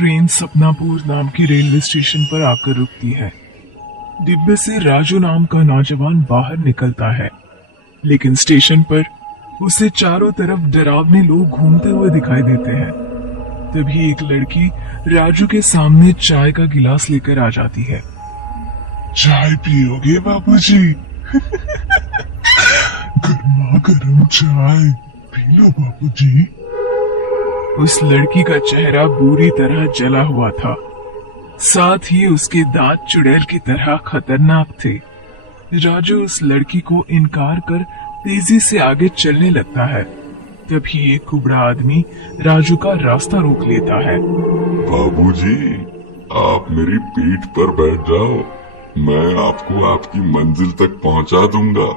Train सपनापुर नाम के railway station पर आकर रुकती है। डिब्बे से राजू नाम का नौजवान बाहर निकलता है, लेकिन स्टेशन पर उसे चारों तरफ डरावने लोग घूमते हुए दिखाई देते हैं। तभी एक लड़की राजू के सामने चाय का गिलास लेकर आ जाती है। चाय पियोगे बाबूजी? गर्मा गर्म चाय पी लो बाबूजी। उस लड़की का चेहरा बुरी तरह जला हुआ था, साथ ही उसके दांत चुड़ैल की तरह खतरनाक थे। राजू उस लड़की को इनकार कर तेजी से आगे चलने लगता है। तभी एक कुबड़ा आदमी राजू का रास्ता रोक लेता है। बाबूजी, आप मेरी पीठ पर बैठ जाओ, मैं आपको आपकी मंजिल तक पहुंचा दूंगा।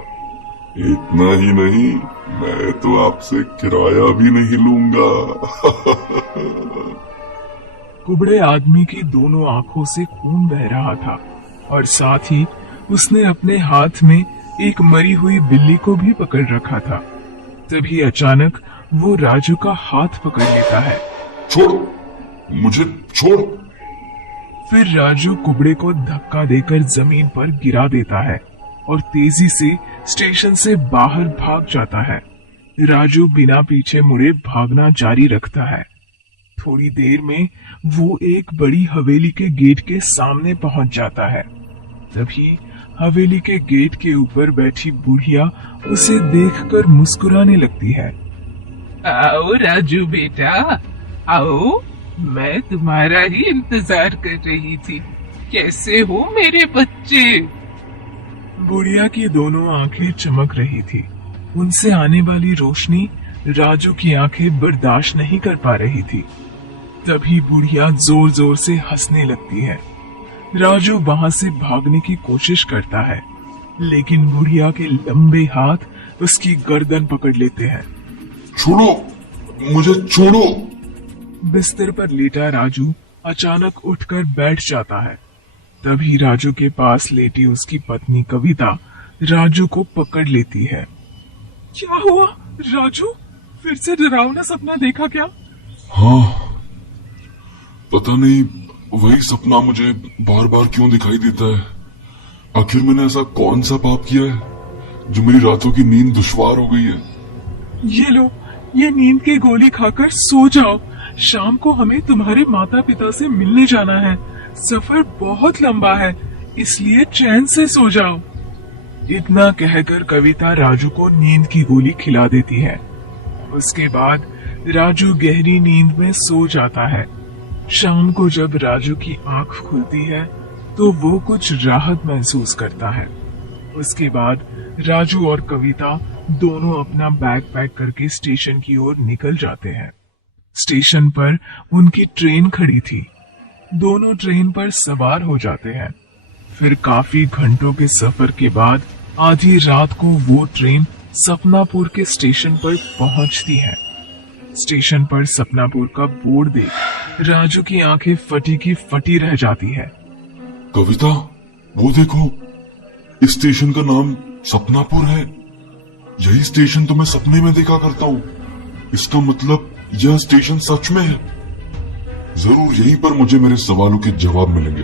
इतना ही नहीं, मैं तो आपसे किराया भी नहीं लूंगा। कुबड़े आदमी की दोनों आंखों से खून बह रहा था और साथ ही उसने अपने हाथ में एक मरी हुई बिल्ली को भी पकड़ रखा था। तभी अचानक वो राजू का हाथ पकड़ लेता है। छोड़, मुझे छोड़। फिर राजू कुबड़े को धक्का देकर जमीन पर गिरा देता है और तेजी से स्टेशन से बाहर भाग जाता है। राजू बिना पीछे मुड़े भागना जारी रखता है। थोड़ी देर में वो एक बड़ी हवेली के गेट के सामने पहुंच जाता है। तभी हवेली के गेट के ऊपर बैठी बुढ़िया उसे देखकर मुस्कुराने लगती है। आओ राजू बेटा, आओ, मैं तुम्हारा ही इंतजार कर रही थी। कैसे हो मेरे बच्चे? बुढ़िया की दोनों आंखें चमक रही थी। उनसे आने वाली रोशनी राजू की आंखें बर्दाश्त नहीं कर पा रही थी। तभी बुढ़िया जोर जोर से हंसने लगती है। राजू वहां से भागने की कोशिश करता है, लेकिन बुढ़िया के लंबे हाथ उसकी गर्दन पकड़ लेते हैं। छोड़ो, मुझे छोड़ो। बिस्तर पर लेटा राजू अचानक उठकर बैठ जाता है। तभी राजू के पास लेटी उसकी पत्नी कविता राजू को पकड़ लेती है। क्या हुआ राजू? फिर से डरावना सपना देखा क्या? हाँ, पता नहीं वही सपना मुझे बार बार क्यों दिखाई देता है। आखिर मैंने ऐसा कौन सा पाप किया है जो मेरी रातों की नींद दुश्वार हो गई है? ये लो, ये नींद की गोली खाकर सो जाओ। शाम को हमें तुम्हारे माता पिता से मिलने जाना है। सफर बहुत लंबा है, इसलिए चैन से सो जाओ। इतना कहकर कविता राजू को नींद की गोली खिला देती है। उसके बाद राजू गहरी नींद में सो जाता है। शाम को जब राजू की आंख खुलती है तो वो कुछ राहत महसूस करता है। उसके बाद राजू और कविता दोनों अपना बैग पैक करके स्टेशन की ओर निकल जाते हैं। स्टेशन पर उनकी ट्रेन खड़ी थी। दोनों ट्रेन पर सवार हो जाते हैं। फिर काफी घंटों के सफर के बाद आधी रात को वो ट्रेन सपनापुर के स्टेशन पर पहुंचती है। स्टेशन पर सपनापुर का बोर्ड देख राजू की आंखें फटी की फटी रह जाती है। कविता, वो देखो, इस स्टेशन का नाम सपनापुर है। यही स्टेशन तो मैं सपने में देखा करता हूँ। इसका मतलब यह स्टेशन सच में है। जरूर यहीं पर मुझे मेरे सवालों के जवाब मिलेंगे।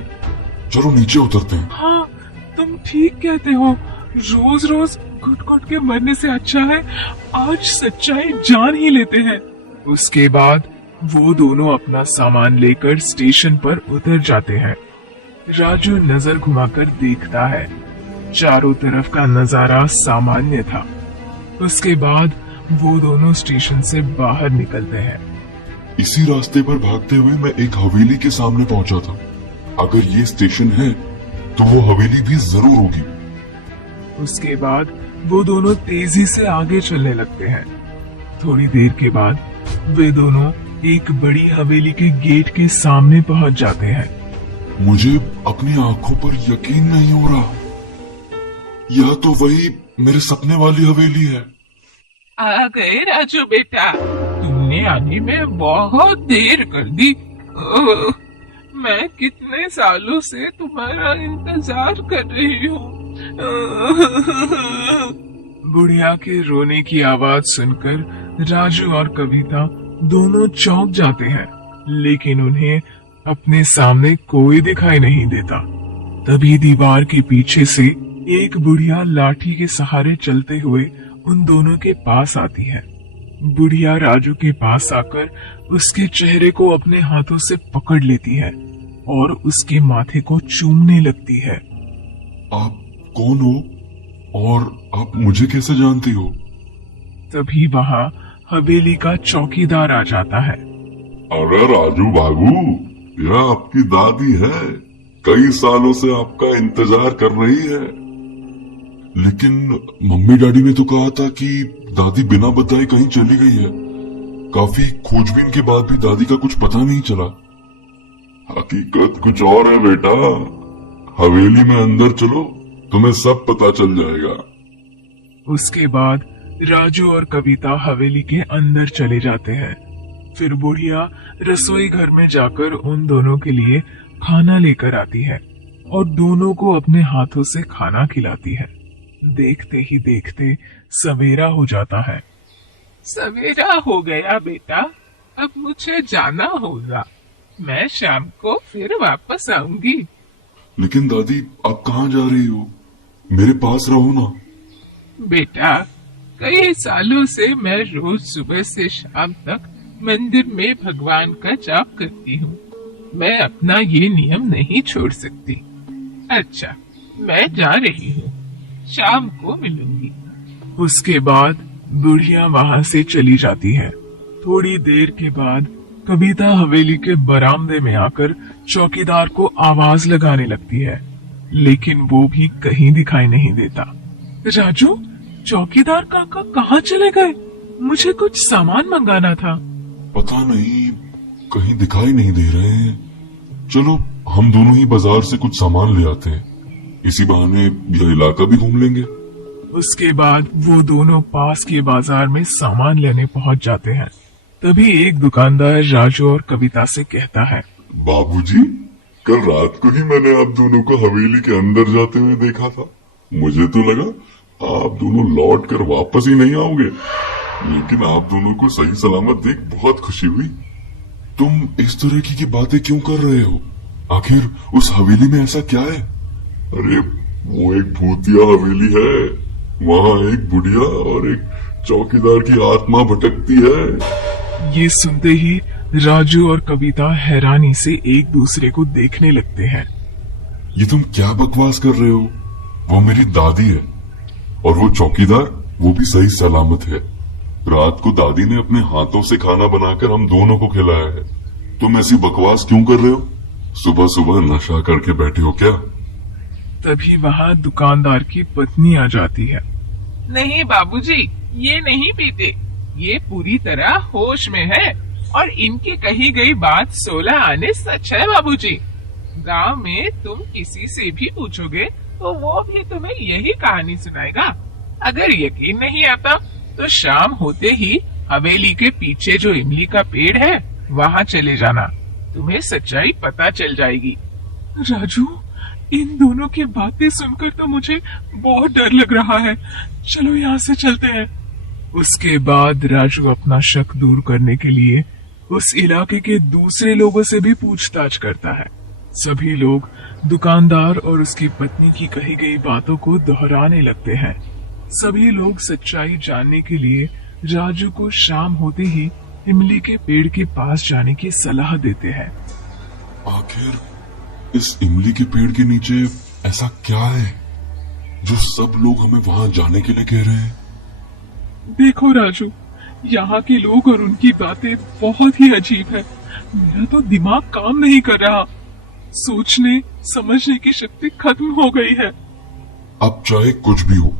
चलो नीचे उतरते हैं। हाँ, तुम ठीक कहते हो। रोज रोज घुट घुट के मरने से अच्छा है आज सच्चाई जान ही लेते हैं। उसके बाद वो दोनों अपना सामान लेकर स्टेशन पर उतर जाते हैं। राजू नजर घुमाकर देखता है। चारों तरफ का नजारा सामान्य था। उसके बाद वो दोनों स्टेशन से बाहर निकलते हैं। इसी रास्ते पर भागते हुए मैं एक हवेली के सामने पहुंचा था। अगर ये स्टेशन है तो वो हवेली भी जरूर होगी। उसके बाद वो दोनों तेजी से आगे चलने लगते हैं। थोड़ी देर के बाद वे दोनों एक बड़ी हवेली के गेट के सामने पहुंच जाते हैं। मुझे अपनी आंखों पर यकीन नहीं हो रहा। यह तो वही मेरे सपने वाली हवेली है। आ गए राजू बेटा, तुमने आने में बहुत देर कर दी। ओह, मैं कितने सालों से तुम्हारा इंतजार कर रही हूँ। बुढ़िया के रोने की आवाज सुनकर राजू और कविता दोनों चौंक जाते हैं, लेकिन उन्हें अपने सामने कोई दिखाई नहीं देता। तभी दीवार के पीछे से एक बुढ़िया लाठी के सहारे चलते हुए उन दोनों के पास आती है। बुढ़िया राजू के पास आकर उसके चेहरे को अपने हाथों से पकड़ लेती है और उसके माथे को चूमने लगती है। आप कौन हो और आप मुझे कैसे जानती हो? तभी वहां हवेली का चौकीदार आ जाता है। अरे राजू बाबू, यह आपकी दादी है, कई सालों से आपका इंतजार कर रही है। लेकिन मम्मी डैडी ने तो कहा था कि दादी बिना बताए कहीं चली गई है। काफी खोजबीन के बाद भी दादी का कुछ पता नहीं चला। हकीकत कुछ और है बेटा, हवेली में अंदर चलो, तुम्हें सब पता चल जाएगा। उसके बाद राजू और कविता हवेली के अंदर चले जाते हैं। फिर बुढ़िया रसोई घर में जाकर उन दोनों के लिए खाना लेकर आती है और दोनों को अपने हाथों से खाना खिलाती है। देखते ही देखते सवेरा हो जाता है। सवेरा हो गया बेटा, अब मुझे जाना होगा। मैं शाम को फिर वापस आऊंगी। लेकिन दादी, आप कहाँ जा रही हो? मेरे पास रहो ना। बेटा, कई सालों से मैं रोज सुबह से शाम तक मंदिर में भगवान का जाप करती हूँ। मैं अपना ये नियम नहीं छोड़ सकती। अच्छा, मैं जा रही हूँ, शाम को मिलूंगी। उसके बाद बुढ़िया वहां से चली जाती है। थोड़ी देर के बाद कविता हवेली के बरामदे में आकर चौकीदार को आवाज लगाने लगती है, लेकिन वो भी कहीं दिखाई नहीं देता। राजू, चौकीदार काका कहाँ चले गए? मुझे कुछ सामान मंगाना था। पता नहीं, कहीं दिखाई नहीं दे रहे हैं। चलो हम दोनों ही बाजार से कुछ सामान ले आते हैं, इसी बहाने यह इलाका भी घूम लेंगे। उसके बाद वो दोनों पास के बाजार में सामान लेने पहुंच जाते हैं। तभी एक दुकानदार राजू और कविता से कहता है, बाबूजी, कल रात को ही मैंने आप दोनों को हवेली के अंदर जाते हुए देखा था। मुझे तो लगा आप दोनों लौट कर वापस ही नहीं आओगे, लेकिन आप दोनों को सही सलामत देख बहुत खुशी हुई। तुम इस तरह की बातें क्यों कर रहे हो? आखिर उस हवेली में ऐसा क्या है? अरे वो एक भूतिया हवेली है, वहाँ एक बुढ़िया और एक चौकीदार की आत्मा भटकती है। ये सुनते ही राजू और कविता हैरानी से एक दूसरे को देखने लगते हैं। ये तुम क्या बकवास कर रहे हो? वो मेरी दादी है और वो चौकीदार, वो भी सही सलामत है। रात को दादी ने अपने हाथों से खाना बनाकर हम दोनों को खिलाया है। तुम ऐसी बकवास क्यों कर रहे हो? सुबह सुबह नशा करके बैठे हो क्या? तभी वहाँ दुकानदार की पत्नी आ जाती है। नहीं बाबूजी, ये नहीं पीते, ये पूरी तरह होश में है और इनकी कही गई बात 16 आने सच है बाबूजी। गांव में तुम किसी से भी पूछोगे तो वो भी तुम्हें यही कहानी सुनाएगा। अगर यकीन नहीं आता तो शाम होते ही हवेली के पीछे जो इमली का पेड़ है वहाँ चले जाना, तुम्हें सच्चाई पता चल जाएगी। राजू, इन दोनों की बातें सुनकर तो मुझे बहुत डर लग रहा है। चलो यहाँ से चलते हैं। उसके बाद राजू अपना शक दूर करने के लिए उस इलाके के दूसरे लोगों से भी पूछताछ करता है। सभी लोग दुकानदार और उसकी पत्नी की कही गई बातों को दोहराने लगते हैं। सभी लोग सच्चाई जानने के लिए राजू को शाम होते ही इमली के पेड़ के पास जाने की सलाह देते हैं। आखिर इस इमली के पेड़ के नीचे ऐसा क्या है जो सब लोग हमें वहां जाने के लिए कह रहे हैं? देखो राजू, यहाँ के लोग और उनकी बातें बहुत ही अजीब है। मेरा तो दिमाग काम नहीं कर रहा, सोचने समझने की शक्ति खत्म हो गई है। अब चाहे कुछ भी हो,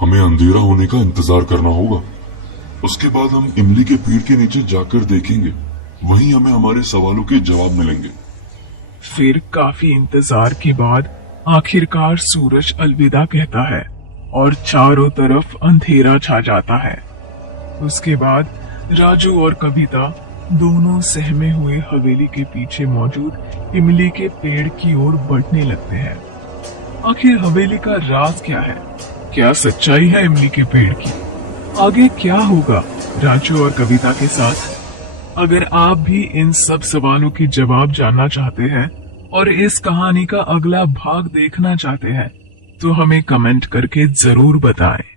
हमें अंधेरा होने का इंतजार करना होगा। उसके बाद हम इमली के पेड़ के नीचे जाकर देखेंगे, वहीं हमें हमारे सवालों के जवाब मिलेंगे। फिर काफी इंतजार के बाद आखिरकार सूरज अलविदा कहता है और चारों तरफ अंधेरा छा जाता है। उसके बाद राजू और कविता दोनों सहमे हुए हवेली के पीछे मौजूद इमली के पेड़ की ओर बढ़ने लगते हैं। आखिर हवेली का राज क्या है? क्या सच्चाई है इमली के पेड़ की? आगे क्या होगा राजू और कविता के साथ? अगर आप भी इन सब सवालों की जवाब जानना चाहते हैं और इस कहानी का अगला भाग देखना चाहते हैं तो हमें कमेंट करके जरूर बताएं।